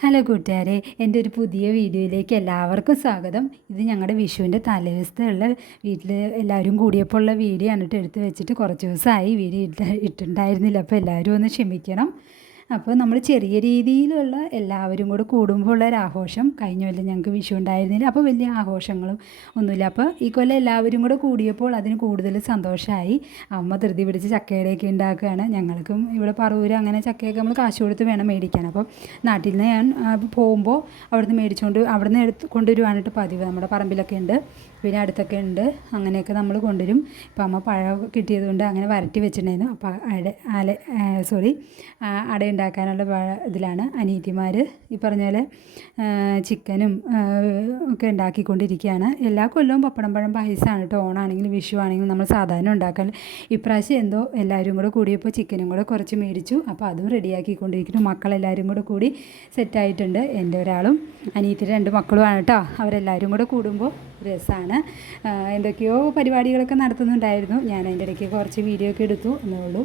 Hello കൂട്ടുകാരെ എന്റെ ഒരു പുതിയ വീഡിയോയിലേക്ക് എല്ലാവർക്കും സ്വാഗതം. ഇത് ഞങ്ങളുടെ വിഷുവിന്റെ തലേദിവസത്തുള്ള വീട്ടിൽ എല്ലാവരും കൂടിയപ്പോൾ ഉള്ള വീഡിയോ ആണ് എടുത്ത് വെച്ചിട്ട് കുറച്ച് ദിവസമായി വീഡിയോ ഇട്ട ഇട്ടുണ്ടായിരുന്നില്ല അപ്പോൾ എല്ലാവരും ഒന്ന് ക്ഷമിക്കണം. അപ്പോൾ നമ്മൾ ചെറിയ രീതിയിലുള്ള എല്ലാവരും കൂടെ കൂടുമ്പോൾ ഉള്ള ഒരു ആഘോഷം കഴിഞ്ഞ കൊല്ലം ഞങ്ങൾക്ക് വിഷു ഉണ്ടായിരുന്നില്ല. അപ്പോൾ വലിയ ആഘോഷങ്ങളും ഒന്നുമില്ല. അപ്പോൾ ഈ കൊല്ലം എല്ലാവരും കൂടെ കൂടിയപ്പോൾ അതിന് കൂടുതൽ സന്തോഷമായി അമ്മ ധൃതി പിടിച്ച് ചക്കയുടെയൊക്കെ ഉണ്ടാക്കുകയാണ്. ഞങ്ങൾക്കും ഇവിടെ പറവൂർ അങ്ങനെ ചക്കയൊക്കെ നമ്മൾ കാശ് കൊടുത്ത് വേണം മേടിക്കാൻ. അപ്പോൾ നാട്ടിൽ നിന്ന് ഞാൻ പോകുമ്പോൾ അവിടുന്ന് മേടിച്ചുകൊണ്ട് അവിടുന്ന് എടുത്ത് കൊണ്ടുവരുവാനായിട്ട് പതിവ് നമ്മുടെ പറമ്പിലൊക്കെ ഉണ്ട്. പിന്നെ അടുത്തൊക്കെ ഉണ്ട്. അങ്ങനെയൊക്കെ നമ്മൾ കൊണ്ടുവരും. ഇപ്പം അമ്മ പഴം കിട്ടിയത് കൊണ്ട് അങ്ങനെ വരട്ടി വെച്ചിട്ടുണ്ടായിരുന്നു. അപ്പോൾ അട അല സോറി അട ഉണ്ടാക്കാനുള്ള ഇതിലാണ് അനീതിമാർ ഈ പറഞ്ഞ പോലെ ചിക്കനും ഒക്കെ ഉണ്ടാക്കിക്കൊണ്ടിരിക്കുകയാണ്. എല്ലാ കൊല്ലവും പപ്പടം പഴം പായസമാണ് കേട്ടോ. ഓണാണെങ്കിലും വിഷു ആണെങ്കിലും നമ്മൾ സാധാരണ ഉണ്ടാക്കാൻ ഇപ്രാവശ്യം എന്തോ എല്ലാവരും കൂടെ കൂടിയപ്പോൾ ചിക്കനും കൂടെ കുറച്ച് മേടിച്ചു. അപ്പോൾ അതും റെഡിയാക്കിക്കൊണ്ടിരിക്കുന്നു. മക്കളെല്ലാവരും കൂടെ കൂടി സെറ്റായിട്ടുണ്ട്. എന്റെ ഒരാളും അനിയത്തിന്റെ രണ്ട് മക്കളുമാണ് കേട്ടോ. അവരെല്ലാവരും കൂടെ കൂടുമ്പോൾ രസമാണ് എന്തൊക്കെയോ പരിപാടികളൊക്കെ നടത്തുന്നുണ്ടായിരുന്നു. ഞാൻ അതിന്റെ ഇടയ്ക്ക് കുറച്ച് വീഡിയോ ഒക്കെ എടുത്തു എന്നേ ഉള്ളൂ.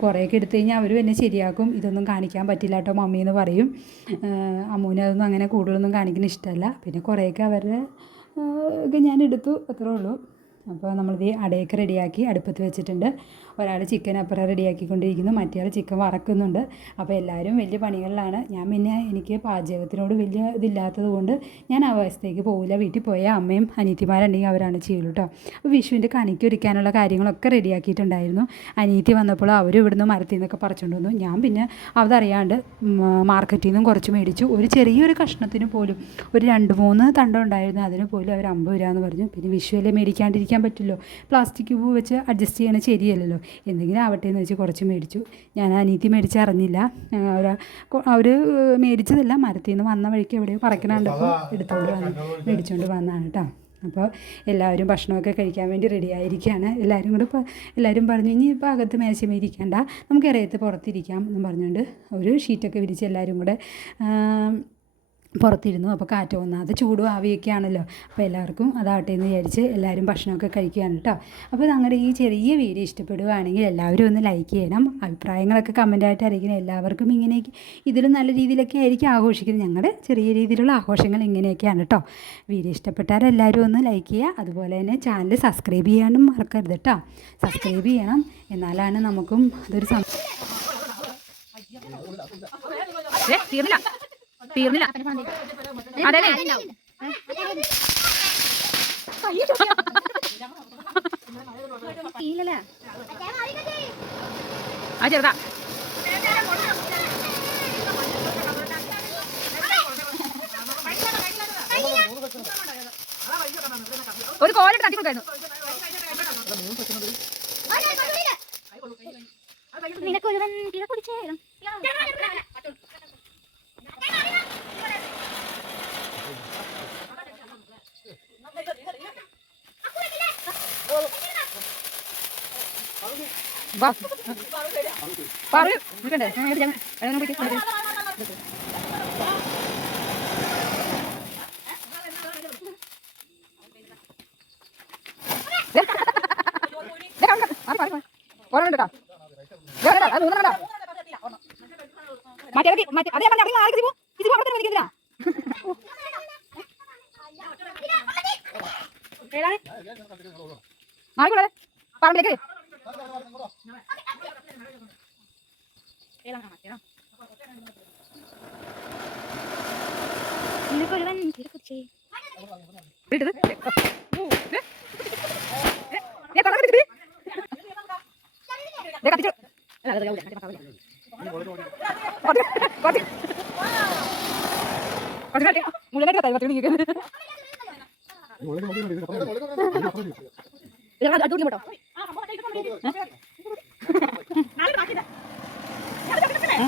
കുറേയൊക്കെ എടുത്തു കഴിഞ്ഞാൽ അവരും എന്നെ ശരിയാക്കും. ഇതൊന്നും കാണിക്കാൻ പറ്റില്ല കേട്ടോ മമ്മി എന്ന് പറയും. അമ്മൂന് അതൊന്നും അങ്ങനെ കൂടുതലൊന്നും കാണിക്കുന്ന ഇഷ്ടമല്ല പിന്നെ കുറേയൊക്കെ അവരുടെ ഒക്കെ ഞാൻ എടുത്തു. അത്രേ ഉള്ളൂ. അപ്പോൾ നമ്മളിത് അടയൊക്കെ റെഡിയാക്കി അടുപ്പത്ത് വെച്ചിട്ടുണ്ട്. ഒരാൾ ചിക്കൻ അപ്പുറം റെഡിയാക്കിക്കൊണ്ടിരിക്കുന്നു. മറ്റേ ചിക്കൻ വറക്കുന്നുണ്ട്. അപ്പോൾ എല്ലാവരും വലിയ പണികളിലാണ്. ഞാൻ പിന്നെ എനിക്ക് പാചകത്തിനോട് വലിയ ഇതില്ലാത്തത് കൊണ്ട് ഞാൻ ആ വയസ്സത്തേക്ക് പോകില്ല വീട്ടിൽ പോയ അമ്മയും അനീത്തിമാരുണ്ടെങ്കിൽ അവരാണ് ചെയ്യുള്ളൂ കേട്ടോ അപ്പോൾ വിഷുവിന്റെ കണിക്ക് ഒരുക്കാനുള്ള കാര്യങ്ങളൊക്കെ റെഡിയാക്കിയിട്ടുണ്ടായിരുന്നു. അനീത്തി വന്നപ്പോൾ അവരും ഇവിടുന്ന് മരത്തിൽ നിന്നൊക്കെ പറിച്ചുകൊണ്ട് വന്നു. ഞാൻ പിന്നെ അതറിയാണ്ട് മാർക്കറ്റിൽ നിന്നും കുറച്ച് മേടിച്ചു. ഒരു ചെറിയൊരു കഷ്ണത്തിന് പോലും ഒരു രണ്ട് മൂന്ന് തണ്ടം ഉണ്ടായിരുന്നു. അതിന് പോലും അവർ അമ്പത് രൂപ എന്ന് പറഞ്ഞു. പിന്നെ വിഷുവല്ലേ മേടിക്കാണ്ടിരിക്കാൻ പറ്റില്ലോ. പ്ലാസ്റ്റിക് പൂ വെച്ച് അഡ്ജസ്റ്റ് ചെയ്യണ ശരിയല്ലല്ലോ. എന്തെങ്കിലും ആവട്ടെ എന്ന് വെച്ച് കുറച്ച് മേടിച്ചു. ഞാൻ അനീതി മേടിച്ച് അറിഞ്ഞില്ല. അവർ മേടിച്ചതല്ല. മരത്തിൽ നിന്ന് വന്ന വഴിക്ക് എവിടെയോ പറക്കണുണ്ടപ്പോൾ എടുത്തുകൊണ്ട് വന്ന് മേടിച്ചുകൊണ്ട് വന്നതാണ് കേട്ടോ അപ്പോൾ എല്ലാവരും ഭക്ഷണമൊക്കെ കഴിക്കാൻ വേണ്ടി റെഡി ആയിരിക്കുകയാണ് എല്ലാവരും കൂടെ എല്ലാവരും പറഞ്ഞു ഇനി ഇപ്പോൾ അകത്ത് മേശമേ ഇരിക്കണ്ട. നമുക്ക് ഇറയത്ത് പുറത്തിരിക്കാം. എന്ന് പറഞ്ഞുകൊണ്ട് ഒരു ഷീറ്റൊക്കെ വിരിച്ച് എല്ലാവരും കൂടെ പുറത്തിരുന്നു. അപ്പോൾ കാറ്റ് ഒന്നാമത് ചൂടും ആവിയൊക്കെ ആണല്ലോ. അപ്പോൾ എല്ലാവർക്കും അതാവട്ടെ എന്ന് വിചാരിച്ച് എല്ലാവരും ഭക്ഷണമൊക്കെ കഴിക്കുകയാണ് കേട്ടോ അപ്പോൾ ഞങ്ങളുടെ ഈ ചെറിയ വീഡിയോ ഇഷ്ടപ്പെടുകയാണെങ്കിൽ എല്ലാവരും ഒന്ന് ലൈക്ക് ചെയ്യണം. അഭിപ്രായങ്ങളൊക്കെ കമന്റായിട്ട് അറിയിക്കണം. എല്ലാവർക്കും ഇങ്ങനെയൊക്കെ ഇതിലും നല്ല രീതിയിലൊക്കെ ആയിരിക്കും ആഘോഷിക്കുന്നത്. ഞങ്ങളുടെ ചെറിയ രീതിയിലുള്ള ആഘോഷങ്ങൾ ഇങ്ങനെയൊക്കെയാണ് കേട്ടോ വീഡിയോ ഇഷ്ടപ്പെട്ടാൽ എല്ലാവരും ഒന്ന് ലൈക്ക് ചെയ്യുക. അതുപോലെ തന്നെ ചാനൽ സബ്സ്ക്രൈബ് ചെയ്യാനും മറക്കരുത് കേട്ടോ സബ്സ്ക്രൈബ് ചെയ്യണം. എന്നാലാണ് നമുക്കും അതൊരു തീർന്നില്ല. തീർന്നില്ല. അതെ ആ ചെറുതാ. ഒരു കോലിട്ട് തട്ടി കൊടുക്കായിരുന്നു. നിനക്കൊരു തീരെ കുടിച്ചേരും വാ പറയൂ നിൽക്കണ്ടേ ഞാൻ എടുത്ത് ഞാൻ- അതൊന്നും പിടിക്ക്, പിടിക്ക്. ദേ. ദേ, അവിടെ, മാറി, മാറി, മാറി. ഒരെണ്ണം ഉണ്ട് കേട്ടോ. അത് മൂന്നെണ്ണം കേട്ടോ. മറ്റേ മറ്റേ- അതേ പറഞ്ഞ അവിടെ മാറി ഇതിപ്പോ ഇതിപ്പോ അവിടെ നിൽക്കുന്നില്ല ഏതാണ്? മാറിക്കൂടെ പറമ്പിലേക്ക് മുഴുവനായിട്ട് കത്തായി കത്തി നീക്കുന്നത് അടുത്ത് കേട്ടോ കത്തിക്കട്ടെ.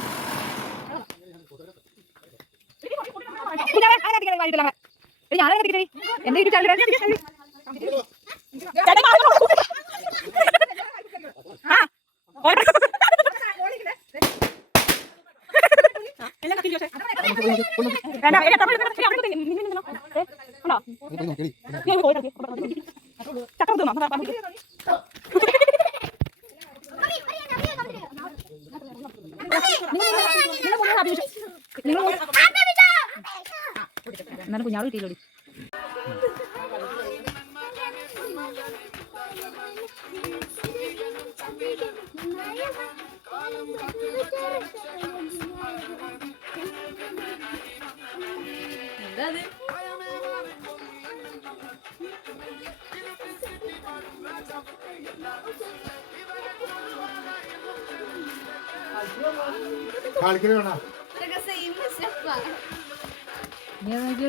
എന്റെ ഓടി. വേണ്ട, ഏ, തമിഴ് തമിഴ് തമിഴ് അവിടെ നിന്ന് നിന്ന് നിന്ന് നിന്ന്. കളിക്കൽ വേണ നീ അത് നോക്കി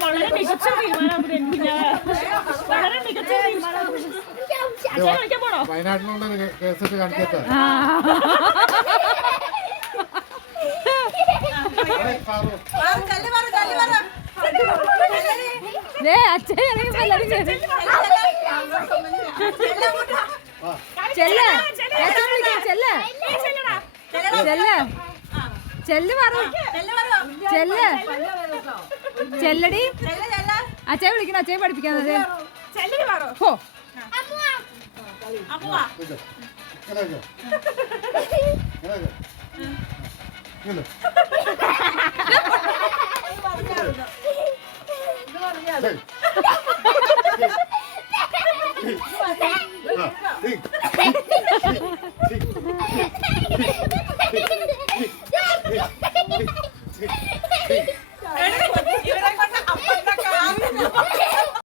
വളരെ മികച്ച വളരെ മികച്ച പോണോ വയനാട്ടിലുള്ള കേസറ്റ് അച്ഛൻ. ചെല്ല്. ചെല്ല്. ചെല്ല്. ചെല്ല് പറ. ചെല്ല് ചെല്ലടി. അച്ഛയെ വിളിക്കണം. അച്ഛയെ പഠിപ്പിക്കാന്നത് ഹോ ഇത്.